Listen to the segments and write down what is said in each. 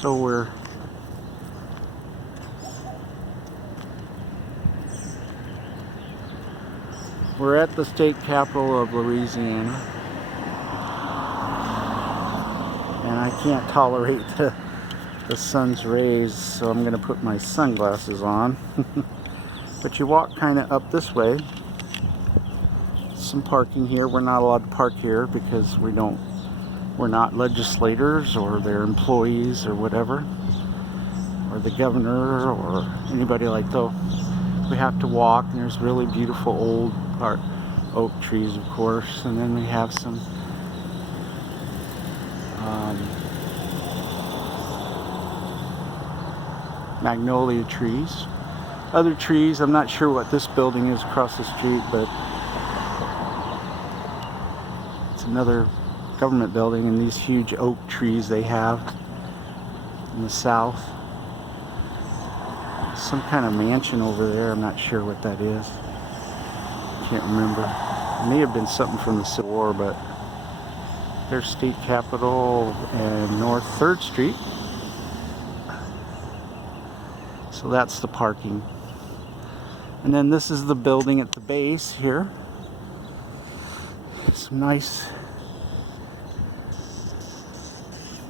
So we're at the state capital of Louisiana, and I can't tolerate the sun's rays, so I'm going to put my sunglasses on. But you walk kind of up this way. Some parking here. We're not allowed to park here because we're not legislators or their employees or whatever, or the governor or anybody like that. We have to walk, and there's really beautiful old oak trees, of course, and then we have some magnolia trees. Other trees, I'm not sure what this building is across the street, but it's another government building, and these huge oak trees they have in the south. Some kind of mansion over there, I'm not sure what that is. Can't remember. It may have been something from the Civil War, but there's state capitol and North 3rd Street. So that's the parking. And then this is the building at the base here. Some nice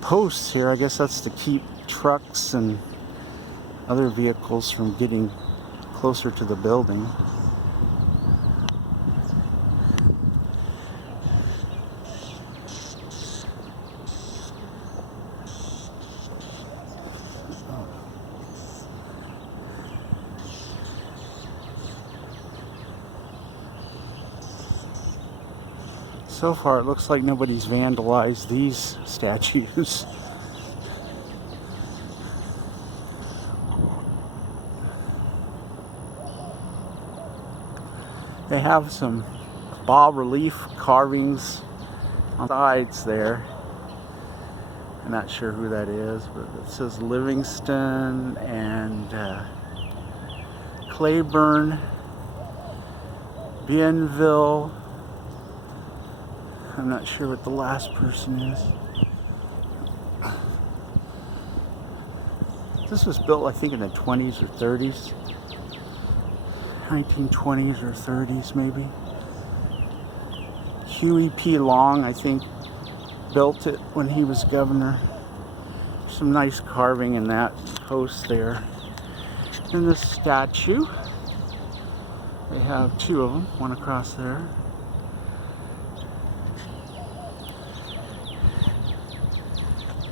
posts here. I guess that's to keep trucks and other vehicles from getting closer to the building. So far, it looks like nobody's vandalized these statues. They have some bas-relief carvings on the sides there. I'm not sure who that is, but it says Livingston and Claiborne, Bienville. I'm not sure what the last person is. This was built, I think, in the 20s or 30s. 1920s or 30s, maybe. Huey P. Long, I think, built it when he was governor. Some nice carving in that post there. And this statue, they have two of them, one across there.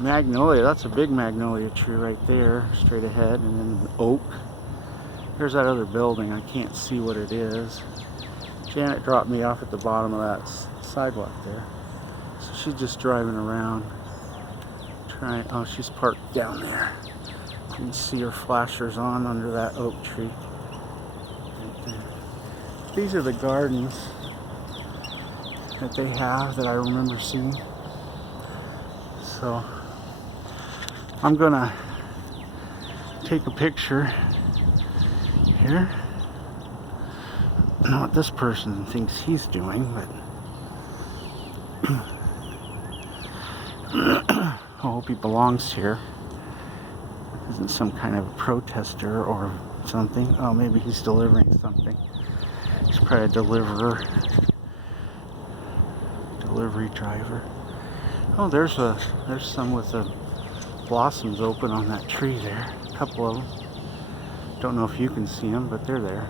Magnolia, that's a big magnolia tree right there, straight ahead, and then an oak. There's that other building, I can't see what it is. Janet dropped me off at the bottom of that sidewalk there. So she's just driving around. Oh, she's parked down there. You can see her flashers on under that oak tree. Right there. These are the gardens that they have that I remember seeing. So I'm gonna take a picture here. I don't know what this person thinks he's doing, but I hope he belongs here. Isn't some kind of a protester or something. Oh, maybe he's delivering something. He's probably a delivery driver. Oh, there's some with the blossoms open on that tree there. A couple of them. Don't know if you can see them, but they're there.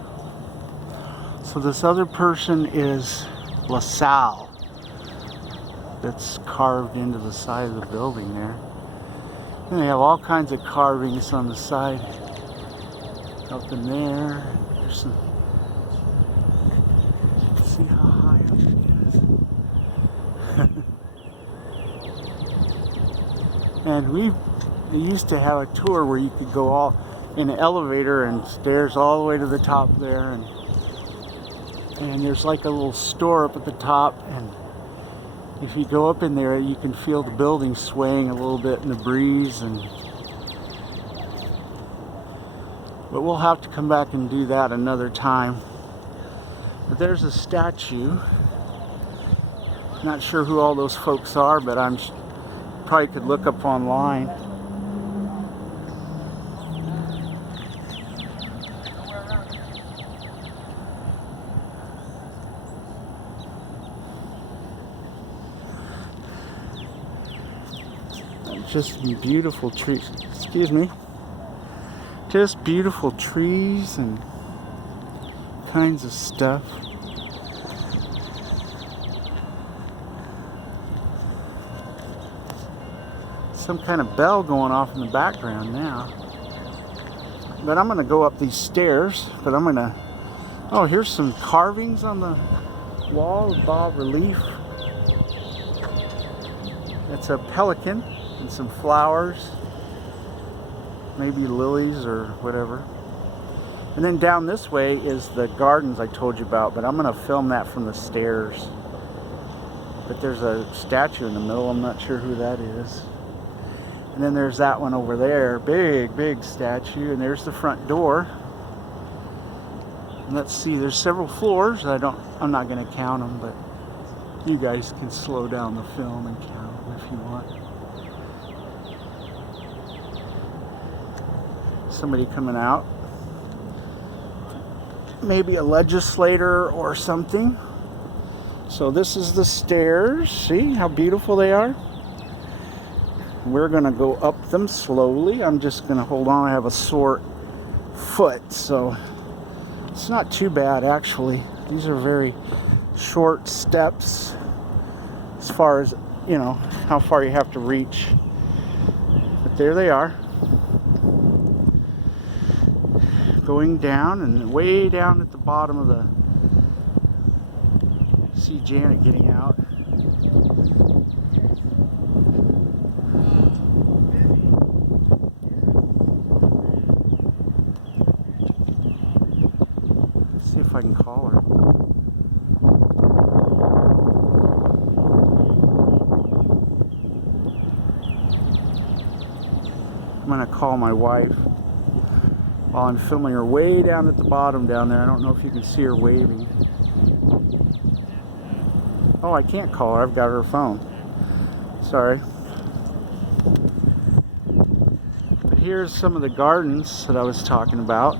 So this other person is LaSalle. That's carved into the side of the building there. And they have all kinds of carvings on the side. Up in there. There's some. See how high up it is. And we used to have a tour where you could go all in an elevator and stairs all the way to the top there, and there's like a little store up at the top, and if you go up in there you can feel the building swaying a little bit in the breeze, but we'll have to come back and do that another time. But there's a statue. Not sure who all those folks are, but I'm probably could look up online. just beautiful trees. Excuse me. Just beautiful trees and kinds of stuff. Some kind of bell going off in the background now. But I'm going to go up these stairs. But I'm going to... Oh, here's some carvings on the wall of bas relief. It's a pelican and some flowers. Maybe lilies or whatever. And then down this way is the gardens I told you about. But I'm going to film that from the stairs. But there's a statue in the middle. I'm not sure who that is. And then there's that one over there, big statue, and there's the front door. And let's see, there's several floors. I'm not going to count them, but you guys can slow down the film and count them if you want. Somebody coming out. Maybe a legislator or something. So this is the stairs. See how beautiful they are? We're going to go up them slowly. I'm just going to hold on. I have a sore foot, so it's not too bad, actually. These are very short steps as far as, you know, how far you have to reach. But there they are. Going down, and way down at the bottom of the... See Janet getting out. See if I can call her. I'm gonna call my wife while I'm filming her way down at the bottom down there. I don't know if you can see her waving. Oh, I can't call her. I've got her phone. Sorry. But here's some of the gardens that I was talking about.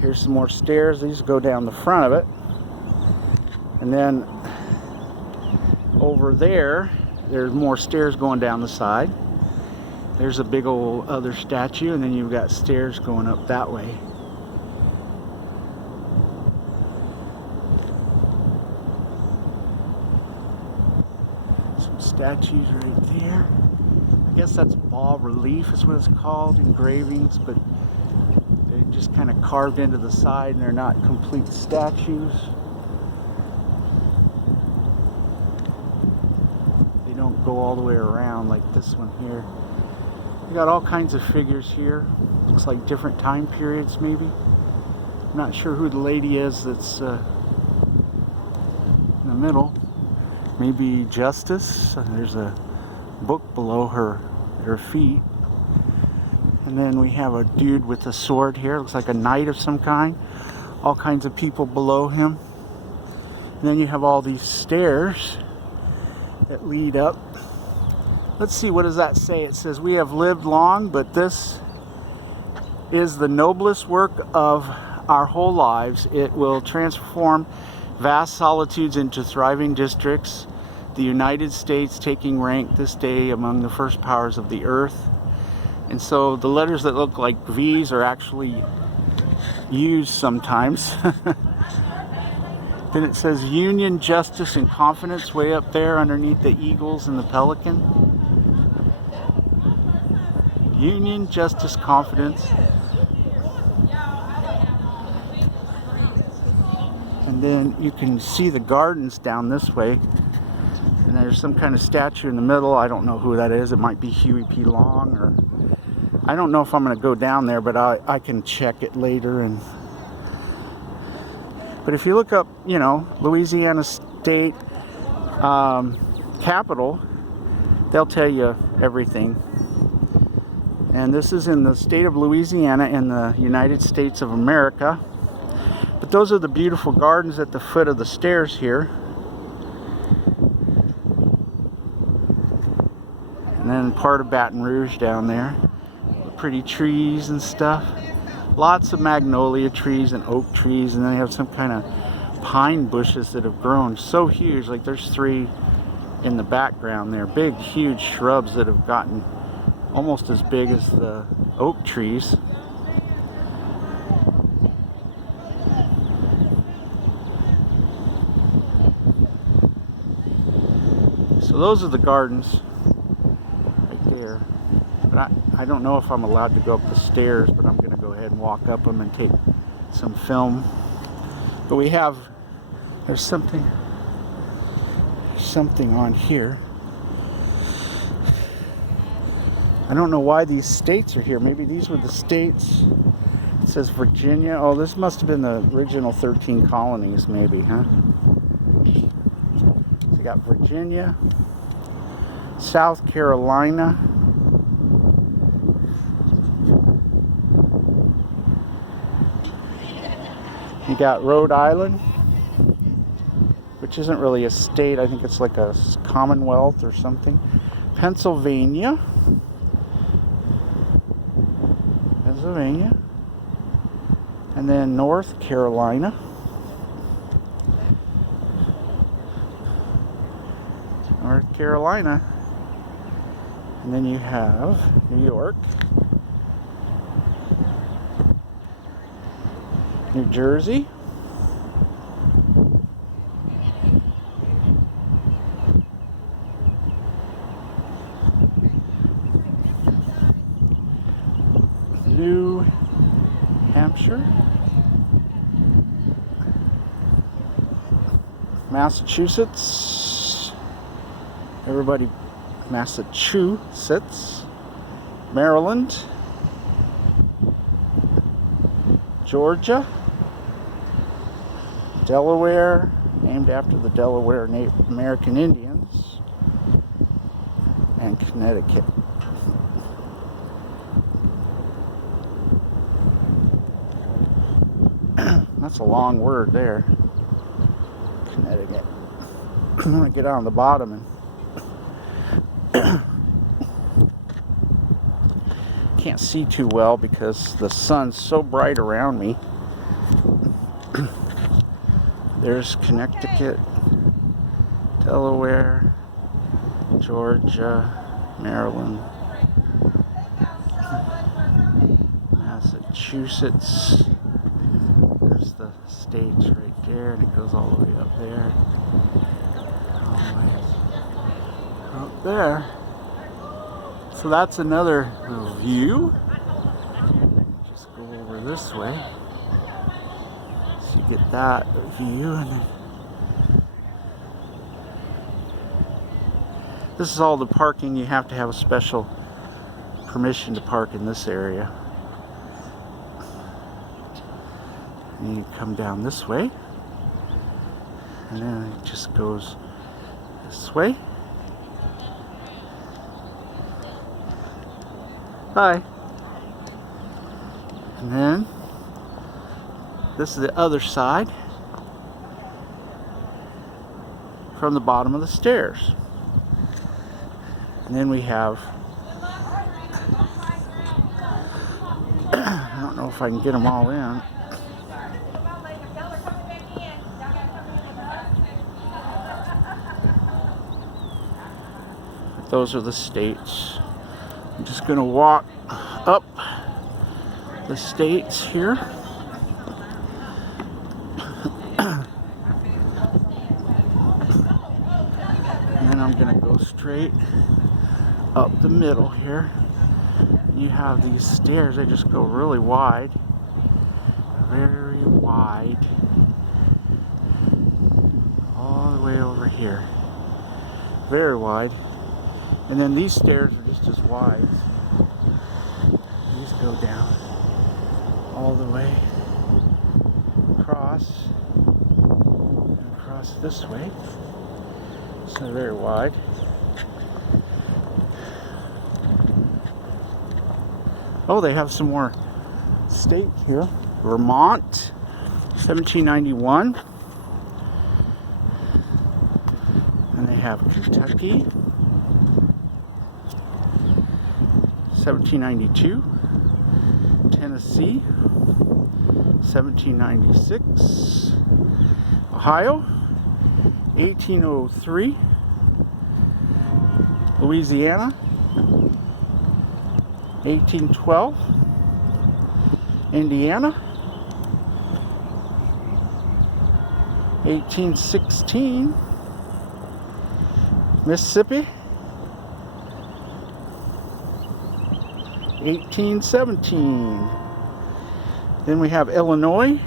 Here's some more stairs. These go down the front of it. And then over there, there's more stairs going down the side. There's a big old other statue, and then you've got stairs going up that way. Some statues right there. I guess that's bas relief is what it's called, engravings, but they're just kind of carved into the side and they're not complete statues. They don't go all the way around like this one here. We got all kinds of figures here. Looks like different time periods maybe. I'm not sure who the lady is that's in the middle. Maybe Justice. There's a book below her feet. And then we have a dude with a sword here. Looks like a knight of some kind. All kinds of people below him. And then you have all these stairs that lead up. Let's see, what does that say? It says, "We have lived long, but this is the noblest work of our whole lives. It will transform vast solitudes into thriving districts. The United States taking rank this day among the first powers of the earth." And so the letters that look like V's are actually used sometimes. Then it says Union, Justice, and Confidence way up there underneath the eagles and the pelican. Union, Justice, Confidence. And then you can see the gardens down this way. And there's some kind of statue in the middle. I don't know who that is. It might be Huey P. Long, or I don't know if I'm going to go down there, but I can check it later. But if you look up, you know, Louisiana State Capitol, they'll tell you everything. And this is in the state of Louisiana in the United States of America. But those are the beautiful gardens at the foot of the stairs here. And then part of Baton Rouge down there. Pretty trees and stuff. Lots of magnolia trees and oak trees. And then they have some kind of pine bushes that have grown so huge. Like there's 3 in the background there. Big, huge shrubs that have gotten almost as big as the oak trees. So those are the gardens right there. But I don't know if I'm allowed to go up the stairs, but I'm going to go ahead and walk up them and take some film. But we have, there's something on here. I don't know why these states are here. Maybe these were the states. It says Virginia. Oh, this must have been the original 13 colonies, maybe, huh? So you got Virginia, South Carolina, you got Rhode Island, which isn't really a state. I think it's like a commonwealth or something. Pennsylvania, and then North Carolina, and then you have New York, New Jersey, New Hampshire, Massachusetts, everybody, Massachusetts, Maryland, Georgia, Delaware, named after the Delaware Native American Indians, and Connecticut. That's a long word there. Connecticut. I'm going to get on the bottom and can't see too well because the sun's so bright around me. There's Connecticut, Delaware, Georgia, Maryland, Massachusetts. There's the states right there, and it goes all the way up there. All the way up there. So that's another little view. Just go over this way. So you get that view, and then this is all the parking. You have to have a special permission to park in this area. And you come down this way, and then it just goes this way. Hi. And then this is the other side from the bottom of the stairs. And then we have, I don't know if I can get them all in. Those are the states. I'm just going to walk up the states here. And then I'm going to go straight up the middle here. You have these stairs. They just go really wide. Very wide. All the way over here. Very wide. And then these stairs are just as wide. These go down all the way across and across this way. So they're very wide. Oh, they have some more states here. Vermont, 1791. And they have Kentucky, 1792, Tennessee, 1796, Ohio, 1803, Louisiana, 1812. Indiana, 1816. Mississippi, 1817. Then we have Illinois.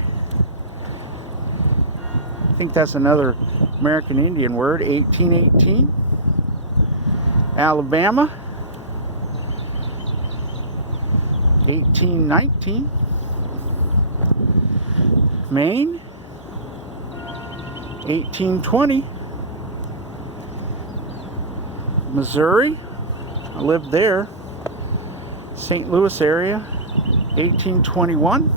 I think that's another American Indian word, 1818. Alabama, 1819. Maine, 1820. Missouri, I lived there. St. Louis area, 1821.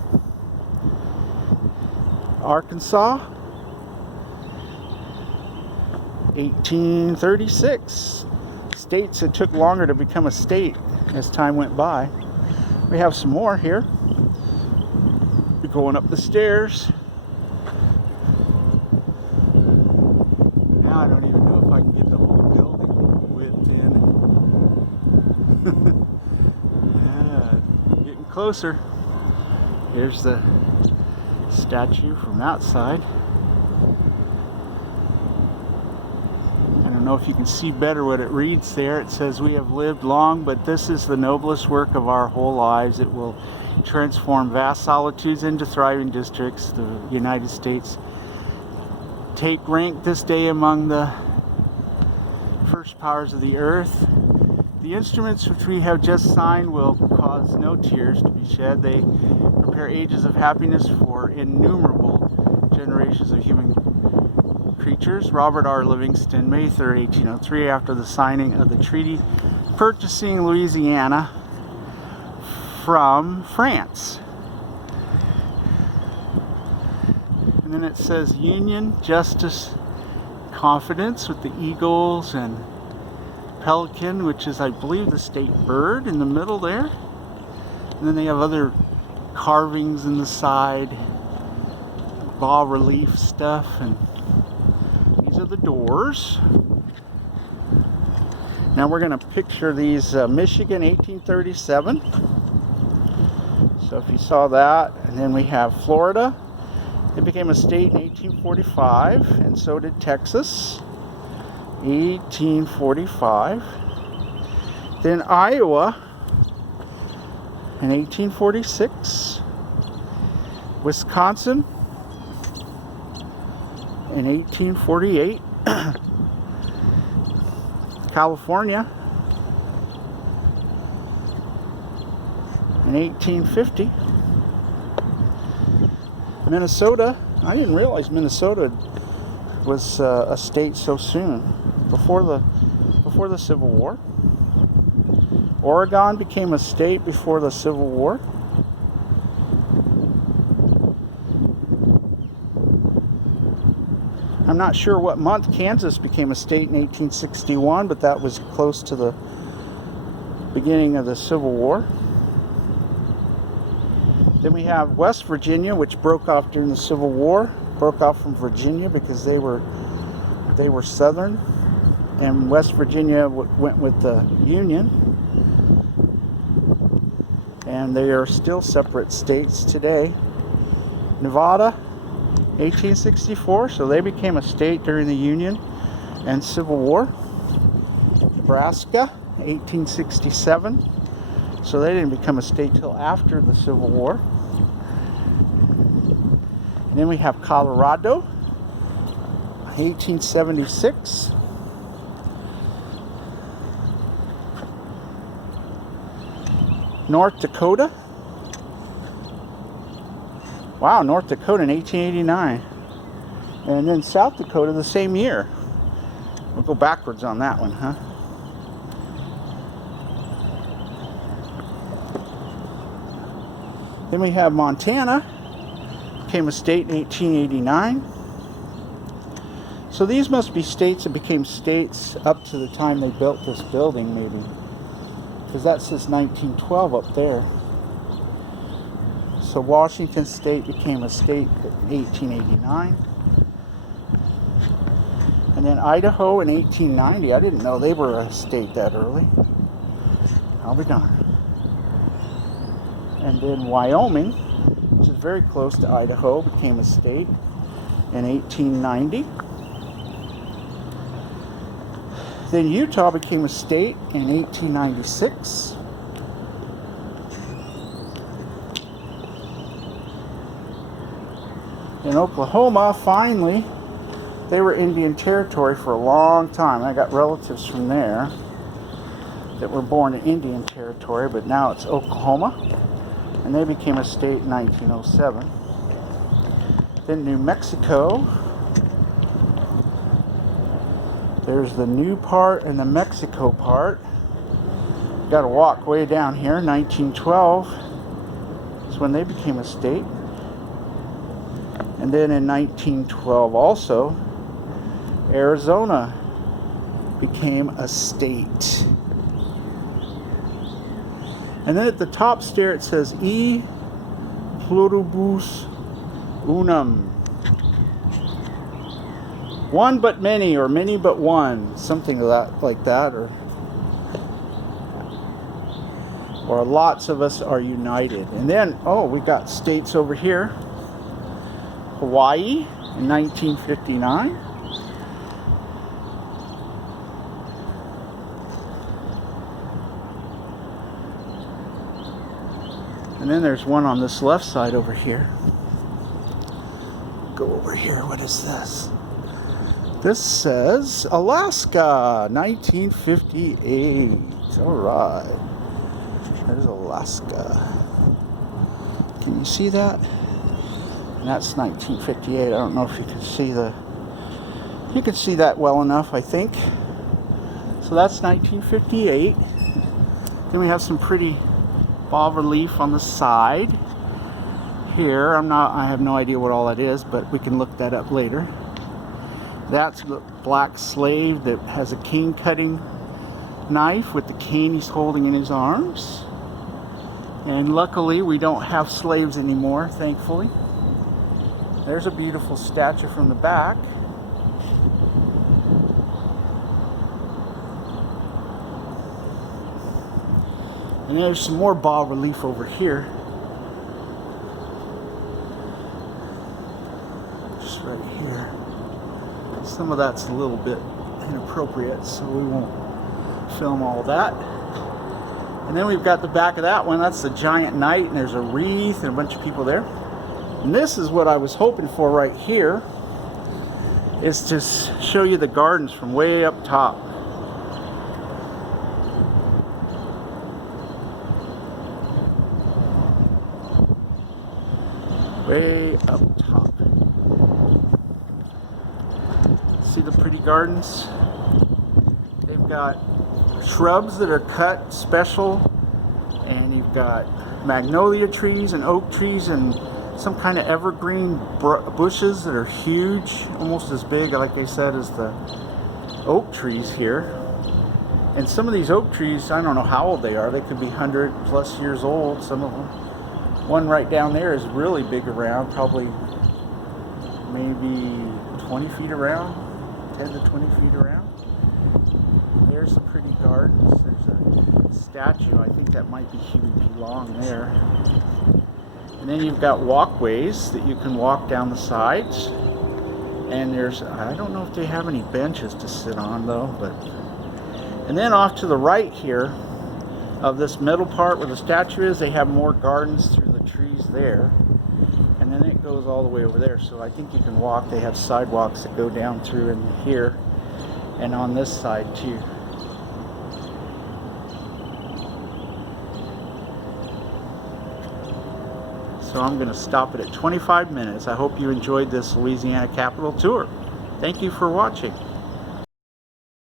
Arkansas, 1836. States that took longer to become a state as time went by. We have some more here. We're going up the stairs. Now I don't even know if I can get the whole building width in. Yeah, getting closer. Here's the statue from outside. I don't know if you can see better what it reads there. It says, "We have lived long, but this is the noblest work of our whole lives. It will transform vast solitudes into thriving districts. The United States take rank this day among the first powers of the earth. The instruments which we have just signed will cause no tears to be shed. They prepare ages of happiness for innumerable generations of human creatures." Robert R. Livingston, May 3rd, 1803, after the signing of the treaty purchasing Louisiana from France. And then it says Union, Justice, Confidence with the eagles and pelican, which is, I believe, the state bird in the middle there. And then they have other carvings in the side, bas relief stuff, and these are the doors. Now we're going to picture these Michigan, 1837. So if you saw that, and then we have Florida. It became a state in 1845, and so did Texas, 1845. Then Iowa in 1846. Wisconsin in 1848. California in 1850. Minnesota, I didn't realize Minnesota was a state so soon, before the Civil War. Oregon became a state before the Civil War. I'm not sure what month Kansas became a state in 1861, but that was close to the beginning of the Civil War. Then we have West Virginia, which broke off during the Civil War, broke off from Virginia because they were Southern, and West Virginia went with the Union, and they are still separate states today. Nevada, 1864, so they became a state during the Union and Civil War. Nebraska, 1867. So they didn't become a state till after the Civil War. And then we have Colorado, 1876. North Dakota. Wow, North Dakota in 1889. And then South Dakota the same year. We'll go backwards on that one, huh? Then we have Montana, became a state in 1889. So these must be states that became states up to the time they built this building, maybe. Because that says 1912 up there. So Washington State became a state in 1889. And then Idaho in 1890. I didn't know they were a state that early. I'll be darned. And then Wyoming, which is very close to Idaho, became a state in 1890. Then Utah became a state in 1896. In Oklahoma, finally, they were Indian Territory for a long time. I got relatives from there that were born in Indian Territory, but now it's Oklahoma, and they became a state in 1907. Then New Mexico. There's the new part and the Mexico part. Got to walk way down here. 1912 is when they became a state. And then in 1912 also, Arizona became a state. And then at the top stair it says E pluribus unum. One but many, or many but one, something like that, or lots of us are united. And then, oh, we got states over here. Hawaii in 1959. And then there's one on this left side over here. Go over here. What is this? This says Alaska, 1958. All right. There's Alaska. Can you see that? And that's 1958. I don't know if you can see you can see that well enough, I think. So that's 1958. Then we have some pretty bas relief on the side here. I have no idea what all that is, but we can look that up later. That's the black slave that has a cane cutting knife with the cane he's holding in his arms. And luckily we don't have slaves anymore, thankfully. There's a beautiful statue from the back. And there's some more bas relief over here. Just right here. Some of that's a little bit inappropriate, so we won't film all that. And then we've got the back of that one. That's the giant knight, and there's a wreath and a bunch of people there. And this is what I was hoping for right here, is to show you the gardens from way up top. Way up top. See the pretty gardens? They've got shrubs that are cut special, and you've got magnolia trees and oak trees and some kind of evergreen bushes that are huge, almost as big, like I said, as the oak trees here. And some of these oak trees, I don't know how old they are. They could be 100+ years old, some of them. One right down there is really big around, probably maybe 20 feet around, 10 to 20 feet around. There's some pretty gardens. There's a statue. I think that might be Huey P. Long there. And then you've got walkways that you can walk down the sides. And there's, I don't know if they have any benches to sit on though, but. And then off to the right here of this middle part where the statue is, they have more gardens through the trees there. And then it goes all the way over there. So I think you can walk. They have sidewalks that go down through in here and on this side too. So I'm going to stop it at 25 minutes. I hope you enjoyed this Louisiana Capitol tour. Thank you for watching.